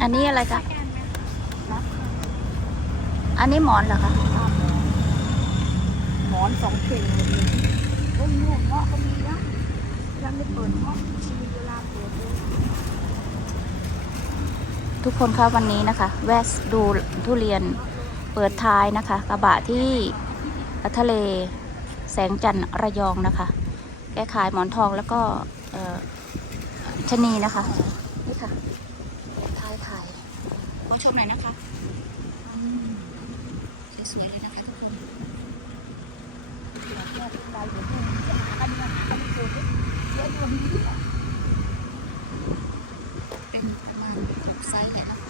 อันนี้อะไรคะ อันนี้หมอนเหรอคะ หมอนสองเข่งหมดเลยต้นม่วงเงาะก็มีนะยังไม่เปิดเงาะมีเวลาเปิดเลยทุกคนคะวันนี้นะคะ แวะดูทุเรียนเปิดท้ายนะคะ กระบะที่ทะเลแสงจันทร์ระยองนะคะ แกขายหมอนทองแล้วก็เอ่อชะนีนะคะ นี่ค่ะท้ายขายข อชมหน่อยนะคะอืมสวยๆเลยนะคะทุกคนแค่ไปเดี๋ยวจะหากันเนี่ยหากันไม่เจอเยอะดวงนี้เป็นประมาณหกไซส์เลยนะคะ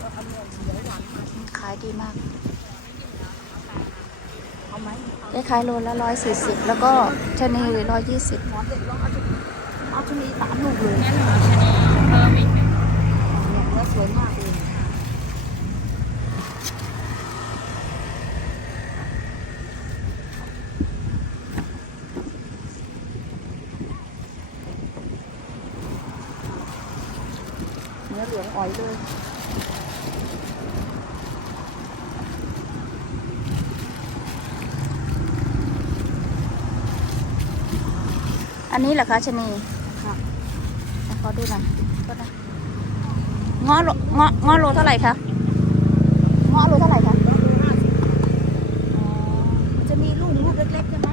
ก็เอาเนี่ยเสียหลังมาขายดีมากเอาไหมเอาได้ขายโลละร้อยสี่สิบแล้วก็ชะนีร้อยยี่สิบหมอนเด็กลองเอาชุดเอาชุดนี้สามลูกเลยงั้นหนูชะนีเพิ่มอีกหนึ่ง เนี่ยเนื้อสวยมากเลยเนื้ อเหลืองอ่อยเลยอันนี้เหรอคะชะนีค่ะขอดูหน่อยก็ได้เงาะโลเงาะเงาะโลเท่าไหร่คะเงาะโลเท่าไหร่คะแล้วดูห้าสิบมันจะมีลูกลูกเล็กๆใช่ไหม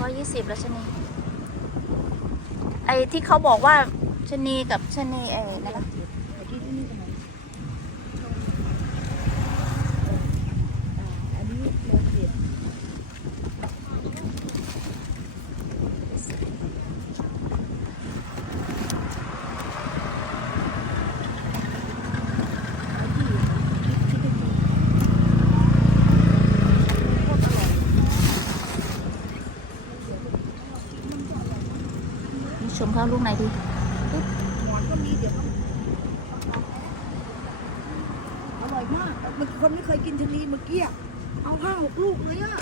ร้อยยี่สิบแล้วชะนีไอ้ที่เขาบอกว่า ชะนีกับชะนีเอ๋นะคะเมื่อกี้ที่นี่เป็นไงอันนี้โลเจ็ดนี่ชมข้าวลูกไหนดี หมอนก็มีเดี๋ยวก็อร่อยมากบางคนไม่เคยกินชะนีเมื่อกี้อะเอาห้าหกลูกเลยอะ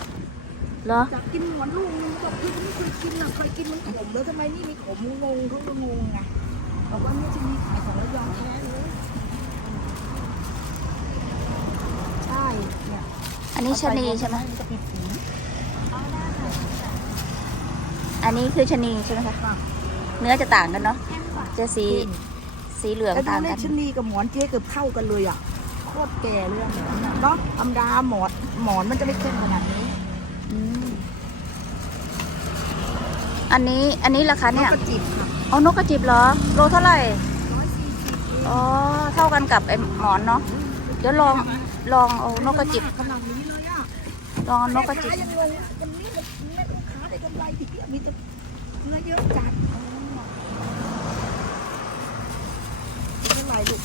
เหรอจากกินหมอนลูกนึงบอกพี่ไม่เคยกินอะเคยกินมันขมแล้วทำไมนี่มีขมงงเขาก็งงไงบอกว่านี่ชะนีขายของระยองแท้เลยใช่เนี่ยอันนี้ชะนีใช่ไหมจะปิดสีอันนี้คือชะนีใช่ไหมคะค่ะเนื้อจะต่างกันเนาะ จะสีสีเหลืองแล้วดูต่างเนี่กัยนชะนีกับหมอนเจ๊เกือบเข้ากันเลยอะโคตรแก่เลยอะหมอนอะเนาะธรรมดาหมอนหมอนมันจะไม่เข้มขนาดนี้อืมอันนี้อันนี้ราคาเนี่ยนกกระจิบค่ะเอานกกระจิบเหรอโลเท่าไหร่ร้อยสี่สิบเองอ๋อเท่ากันกับไอ้หมอนเนาะเดี๋ยวลองลองเอานกกระจิบขนาดนี้เลยอะลองเอานกกระจิบแม่ค้ายังงงวันนี้แบบแม่ลูกค้าได้กำไรดีอะมีแต่เนื้อเยอะจัดอ๋อเท่าไหร่ลูก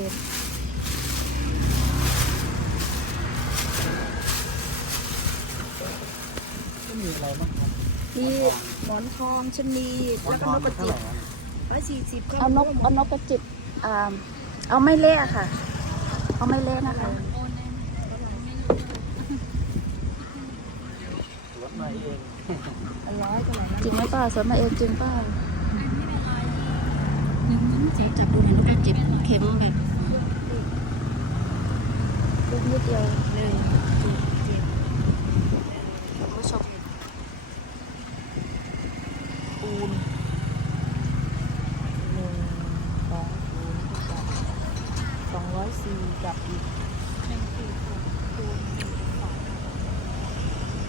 ยี่สิบก็มีอะไรบ้างครับมีหมอนทองชะนีแล้วก็นกกระจิบร้อยสี่สิบเอานกเอานกกระจิบอ่าเอาไม่เละอะค่ะ เอาไม่เละนะคะสวนมาเองร้อยเท่าไหร่นะจริงไหมป้าสวนมาเองจริงป้า จับดูเห็นนกกระจิบเข็มแบบลูกนิดเดียวเลยคุณผู้ชมปูนหนึ่งสองศูนย์สองร้อยสี่กับอีกหนึ่งสี่หกคูณ